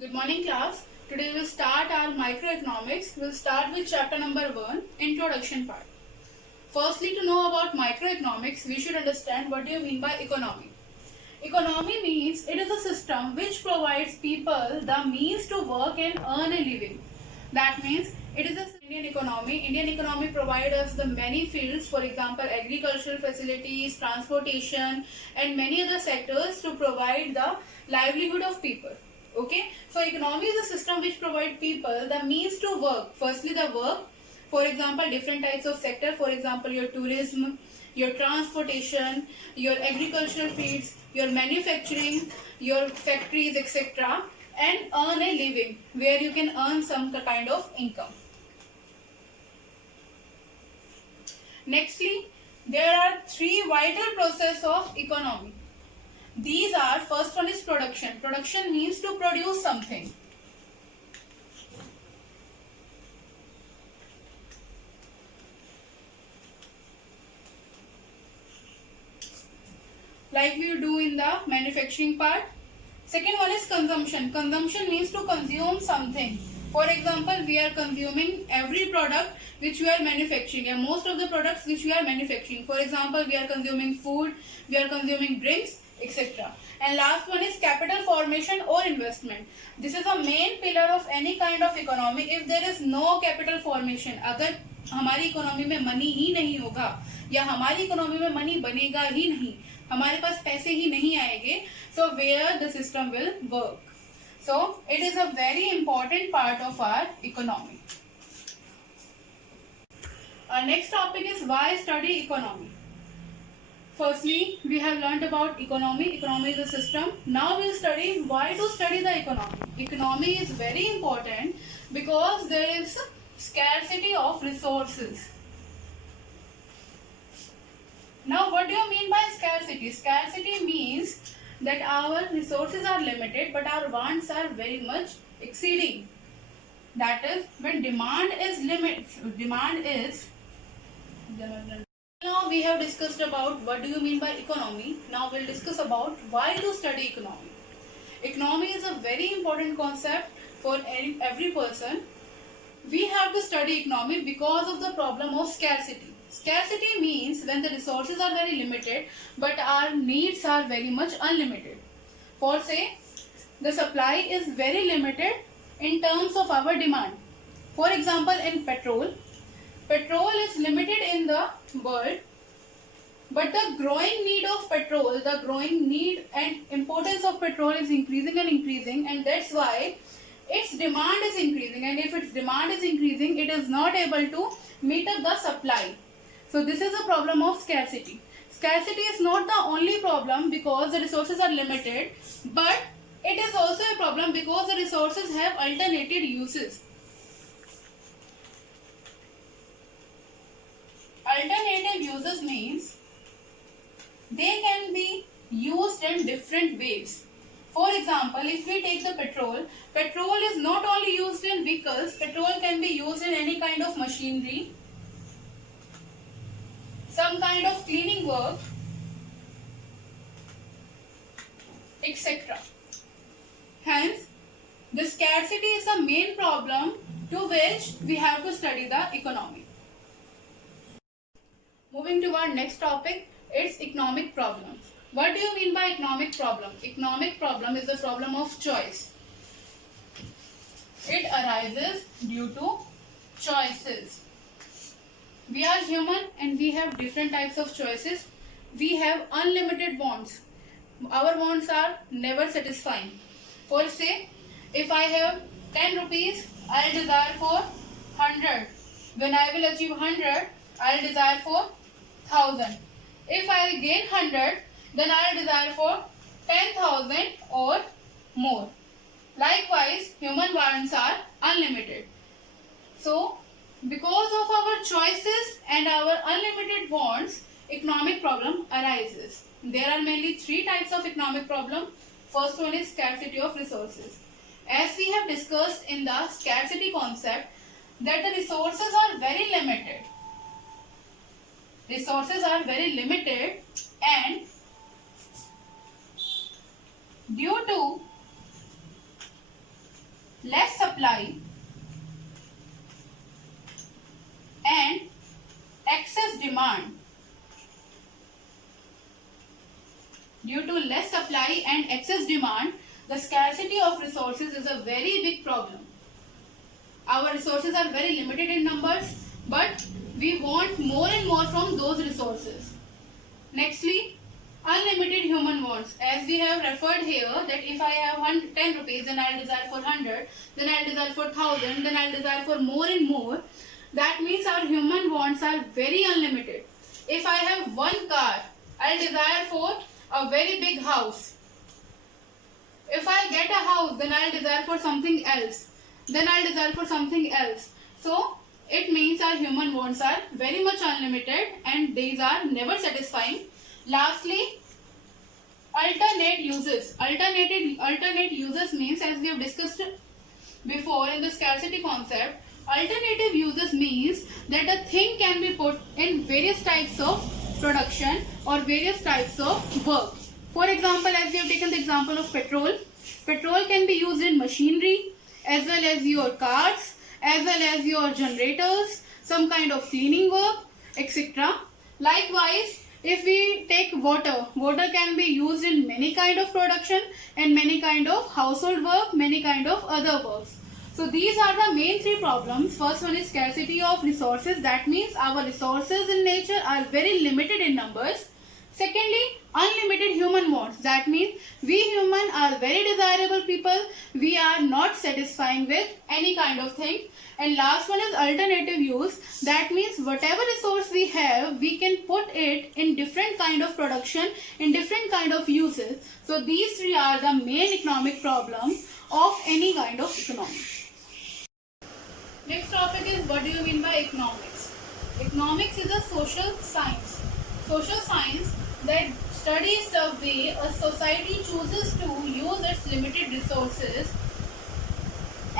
Good morning, class. Today we'll start our microeconomics. We'll start with chapter number 1, introduction part. Firstly, to know about microeconomics, we should understand what do you mean by economy. Economy means it is a system which provides people the means to work and earn a living. That means it is a Indian economy. Indian economy provides us the many fields, for example, agricultural facilities, transportation, and many other sectors to provide the livelihood of people. Okay, so economy is a system which provides people the means to work. Firstly, the work, for example, different types of sector, for example, your tourism, your transportation, your agricultural fields, your manufacturing, your factories, etc., and earn a living where you can earn some kind of income. Nextly, there are three vital processes of economy. These are, first one is production. Production means to produce something. Like we do in the manufacturing part. Second one is consumption. Consumption means to consume something. For example, we are consuming every product which we are manufacturing, and most of the products which we are manufacturing. For example, we are consuming food, we are consuming drinks, etc. And last one is capital formation or investment. This is a main pillar of any kind of economy. If there is no capital formation, अगर हमारी economy में money ही नहीं होगा या हमारी economy में money बनेगा ही नहीं, हमारे पास पैसे ही नहीं आएंगे, so where the system will work. So it is a very important part of our economy. Our next topic is why study economy. Firstly, we have learnt about economy. Economy is a system. Now we'll study why to study the economy. Economy is very important because there is scarcity of resources. Now, what do you mean by scarcity? Scarcity means that our resources are limited, but our wants are very much exceeding. That is, when demand is Now we have discussed about what do you mean by economy. Now we'll discuss about why to study economy. Economy is a very important concept for every person. We have to study economy because of the problem of scarcity. Scarcity means when the resources are very limited but our needs are very much unlimited. For say, the supply is very limited in terms of our demand. For example, in petrol is limited in the world, but the growing need of petrol, the growing need and importance of petrol is increasing and increasing, and that's why its demand is increasing, and if its demand is increasing, it is not able to meet up the supply. So this is a problem of scarcity. Scarcity is not the only problem because the resources are limited, but it is also a problem because the resources have alternative uses. Alternative uses means they can be used in different ways. For example, if we take the petrol is not only used in vehicles, petrol can be used in any kind of machinery, some kind of cleaning work, etc. Hence, the scarcity is the main problem to which we have to study the economy. Moving to our next topic, it's economic problems. What do you mean by economic problem? Economic problem is the problem of choice. It arises due to choices. We are human and we have different types of choices. We have unlimited wants. Our wants are never satisfying. For say, if I have 10 rupees, I desire for 100. When I will achieve 100, I desire for 1000. If I gain 100, then I desire for 10,000 or more. Likewise, human wants are unlimited. So, because of our choices and our unlimited wants, economic problem arises. There are mainly three types of economic problem. First one is scarcity of resources. As we have discussed in the scarcity concept, that the resources are very limited. Resources are very limited, and due to less supply and excess demand. Due to less supply and excess demand, the scarcity of resources is a very big problem. Our resources are very limited in numbers, but we want more and more from those resources. Nextly, unlimited human wants. As we have referred here, that if I have 10 rupees, then I'll desire for 100, then I'll desire for 1000, then I'll desire for more and more. That means our human wants are very unlimited. If I have one car, I'll desire for a very big house. If I get a house, then I'll desire for something else. Then I'll desire for something else. So, it means our human wants are very much unlimited and these are never satisfying. Lastly, alternate uses. Alternate uses means, as we have discussed before in the scarcity concept, alternative uses means that a thing can be put in various types of production or various types of work. For example, as we have taken the example of petrol, petrol can be used in machinery as well as your cars, as well as your generators, some kind of cleaning work, etc. Likewise, if we take water, water can be used in many kind of production and many kind of household work, many kind of other works. So these are the main three problems. First one is scarcity of resources. That means our resources in nature are very limited in numbers. Secondly, unlimited human wants. That means we human are very desirable people. We are not satisfying with any kind of thing. And last one is alternative use. That means whatever resource we have, we can put it in different kind of production, in different kind of uses. So these three are the main economic problems of any kind of economy. Next topic is, what do you mean by economics? Economics is a social science. Social science that studies the way a society chooses to use its limited resources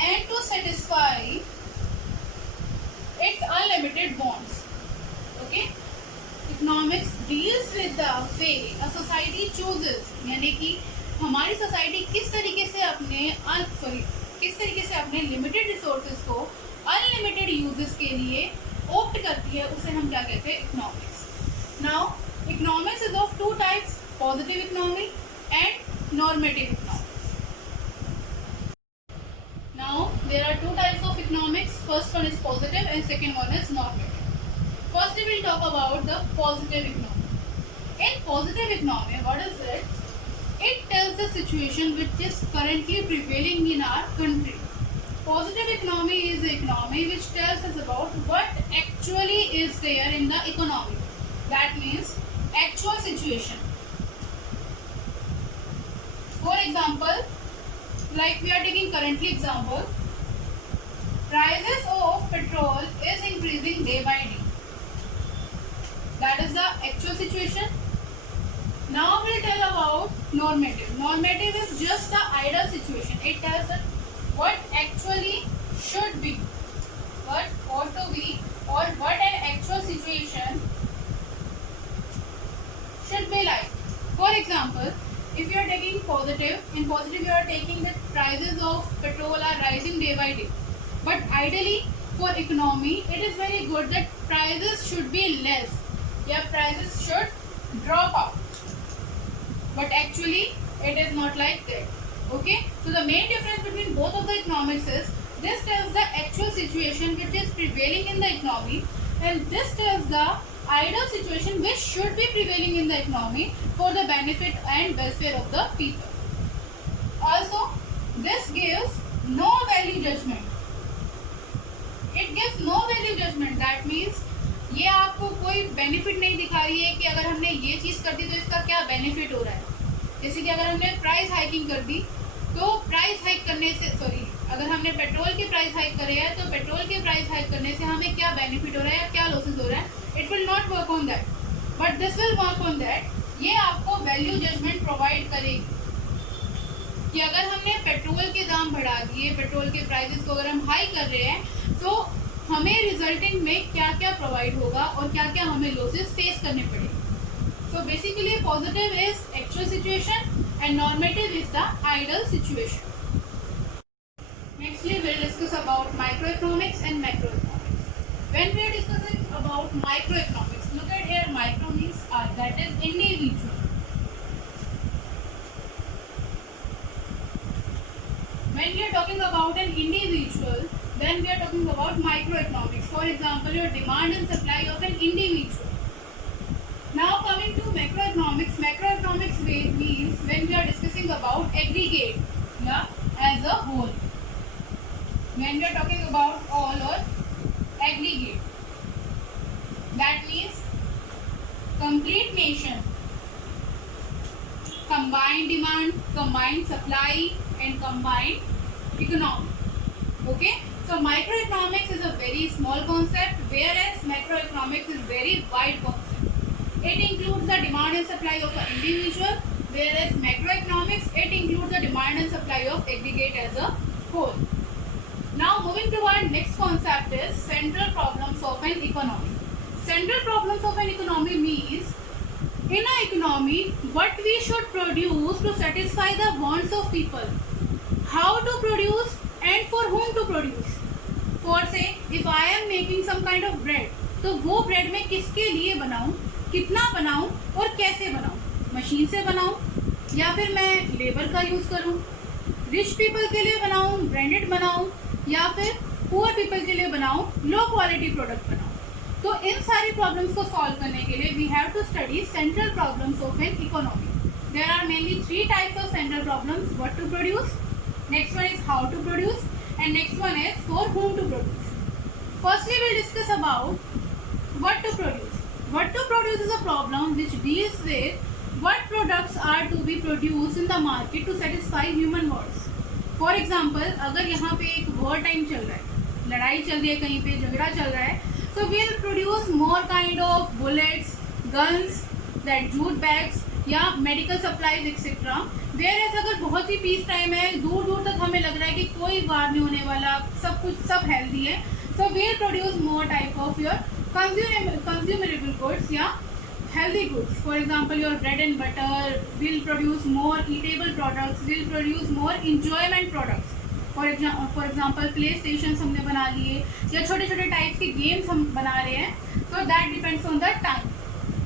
and to satisfy its unlimited wants. Okay? Economics deals with the way a society chooses, यानी कि हमारी society किस तरीके से अपने limited resources को unlimited uses के लिए ऑप्ट करती है, उसे हम क्या कहते हैं? Economics. Now economics is of two types: positive economy and normative economy. Now there are two types of economics. First one is positive and second one is normative. First we will talk about the positive economy. In positive economy, what is it? It tells the situation which is currently prevailing in our country. Positive economy is the economy which tells us about what actually is there in the economy. That means actual situation. For example, like we are taking currently example, prices of petrol is increasing day by day. That is the actual situation. Now we'll tell about normative. Normative is just the ideal situation. It tells us what actually should be, what ought to be, or what an actual situation should be like. For example, if you are taking positive, in positive you are taking that prices of petrol are rising day by day. But ideally for economy, it is very good that prices should be less. Yeah, prices should drop out. But actually it is not like that. Okay, so the main difference between both of the economics is, this tells the actual situation which is prevailing in the economy, and this tells the ideal situation which should be prevailing in the economy for the benefit and welfare of the people. Also, this gives no value judgment. It gives no value judgment. That means ये आपको कोई benefit नहीं दिखा रही है कि अगर हमने ये चीज़ कर दी तो इसका क्या बेनिफिट हो रहा है. जैसे कि अगर हमने प्राइस हाइकिंग कर दी, तो प्राइस हाइक करने से, अगर हमने पेट्रोल के प्राइस हाइक करे हैं तो पेट्रोल के प्राइस हाइक करने से हमें क्या बेनिफिट हो रहा है या क्या लॉसेस हो रहा है. It will not work on that, but this will work on that. ये आपको वैल्यू जजमेंट प्रोवाइड करेगी कि अगर हमने पेट्रोल के दाम बढ़ा दिए, पेट्रोल के प्राइसेस को अगर हम हाई कर रहे हैं, तो हमें रिजल्टिंग में क्या क्या प्रोवाइड होगा और क्या क्या हमें लॉसेस फेस करने पड़ेंगे. So basically positive is actual situation and normative is the ideal situation. Nextly, we'll discuss about microeconomics and macroeconomics. When we are discussing about microeconomics, look at here, micro means that is individual. When we are talking about an individual, then we are talking about microeconomics. For example, your demand and supply of an individual. Now coming to macroeconomics, macroeconomics means when we are discussing about aggregate, yeah, as a whole. When we are talking about all or aggregate, that means complete nation, combined demand, combined supply and combined economy. Okay, so microeconomics is a very small concept, whereas macroeconomics is very wide concept. It includes the demand and supply of an individual, whereas macroeconomics, it includes the demand and supply of aggregate as a whole. Now moving to our next concept is central problems of an economy. Central problems of an economy means in an economy what we should produce to satisfy the wants of people, how to produce and for whom to produce. For say if I am making some kind of bread, तो वो bread मैं किसके लिए बनाऊं, कितना बनाऊं और कैसे बनाऊं, मशीन से बनाऊं या फिर मैं लेबर का यूज़ करूं, रिच पीपल के लिए बनाऊं, ब्रांडेड बनाऊं या फिर पुअर पीपल के लिए बनाऊं, लो क्वालिटी प्रोडक्ट बनाऊं. तो इन सारी प्रॉब्लम्स को सॉल्व करने के लिए we have to study central problems of an economy. There are mainly 3 types of central problems. What to produce, next one is how to produce and next one is for whom to produce. Firstly, we'll discuss about what to produce. What to produce is a problem which deals with what products are to be produced in the market to satisfy human wants. For example, अगर यहाँ पे एक war time चल रहा है, लड़ाई चल रही है, कहीं पे झगड़ा चल रहा है, so we'll produce more kind of bullets, guns, that jute bags या मेडिकल सप्लाईज एक्सेट्रा. वेयर अगर बहुत ही पीस टाइम है, दूर दूर तक हमें लग रहा है कि कोई वार नहीं होने वाला, सब कुछ सब हेल्दी है, so we'll produce more type of your consumable goods या healthy goods. For example, your bread and butter will produce more eatable products, will produce more enjoyment products. For example, PlayStations हमने बना लिए या छोटे छोटे types के games हम बना रहे हैं. So that depends on the time.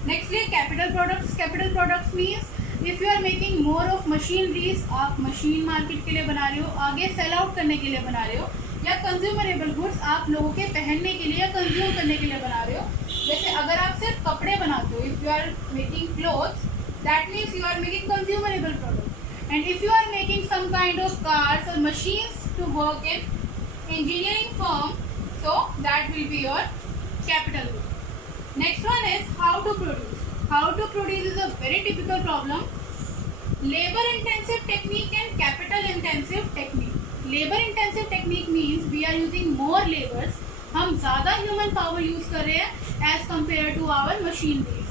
Nextly, capital products. Capital products means if you are making more of machineries, आप मशीन मार्केट के लिए बना रहे हो, आगे सेल आउट करने के लिए बना रहे हो, या कंज्यूमरेबल गुड्स आप लोगों के पहनने के लिए या कंज्यूम करने के लिए बना रहे हो. जैसे अगर आप सिर्फ कपड़े बनाते हो, if you are making clothes, that means you are making consumerable product. And if you are making some kind of cars और machines to work in engineering firm, so that will be your capital good. Next one is how to produce. How to produce is a very typical problem. Labor intensive technique and capital intensive technique. Labor intensive technique means we are using more labors. हम ज़्यादा human power use कर रहे हैं as compared to our machineries.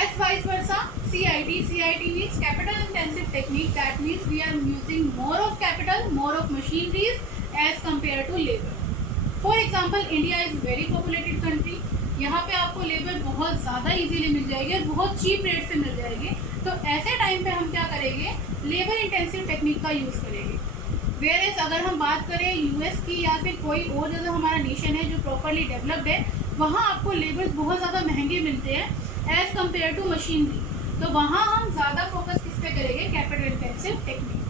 As vice versa, CIT means capital intensive technique. That means we are using more of capital, more of machineries as compared to labor. For example, India is very populated country. यहाँ पे आपको labour बहुत ज़्यादा easily मिल जाएगी और बहुत cheap rate से मिल जाएगी. तो ऐसे टाइम पे हम क्या करेंगे, लेबर इंटेंसिव टेक्निक का यूज़ करेंगे. वेयरएज अगर हम बात करें यूएस की या फिर कोई और जगह हमारा नेशन है जो प्रॉपरली डेवलप्ड है, वहाँ आपको लेबर बहुत ज़्यादा महंगे मिलते हैं एज कम्पेयर टू मशीनरी. तो वहाँ हम ज़्यादा फोकस किस पे करेंगे, capital intensive technique.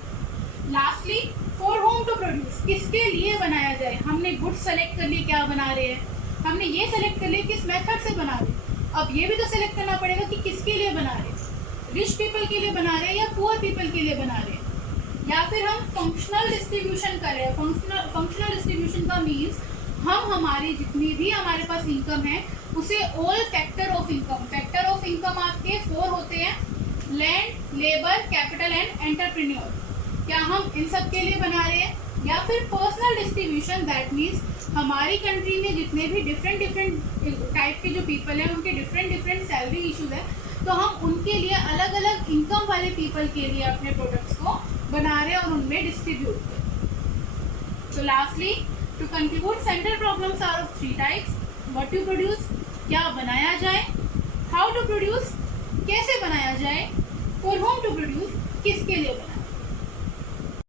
Lastly, for whom to produce, किसके लिए बनाया जाए. हमने गुड्स सेलेक्ट कर लिए क्या बना रहे हैं, हमने ये सेलेक्ट कर लिए किस मेथड से बना रहे हैं. अब ये भी तो सेलेक्ट करना पड़ेगा कि किसके लिए बना रहे हैं, रिच पीपल के लिए बना रहे हैं या पुअर पीपल के लिए बना रहे हैं, या फिर हम फंक्शनल डिस्ट्रीब्यूशन कर रहे हैं. फंक्शनल डिस्ट्रीब्यूशन का मीन्स हम हमारी जितनी भी हमारे पास इनकम है उसे ऑल फैक्टर ऑफ इनकम आपके 4 होते हैं, land, labour, capital and entrepreneur. क्या हम इन सब के लिए बना रहे हैं, या फिर पर्सनल डिस्ट्रीब्यूशन, दैट मीन्स हमारी कंट्री में जितने भी डिफरेंट टाइप के जो पीपल हैं उनके डिफरेंट सैलरी इशूज है, तो हम उनके लिए अलग अलग इनकम वाले पीपल के लिए अपने प्रोडक्ट्स को बना रहे हैं और उनमें डिस्ट्रीब्यूट कर. So lastly, to conclude, central problems are of 3 types. What to produce, क्या बनाया जाए, हाउ टू प्रोड्यूस, कैसे बनाया जाए, फॉर होम टू प्रोड्यूस, किसके लिए बनाया.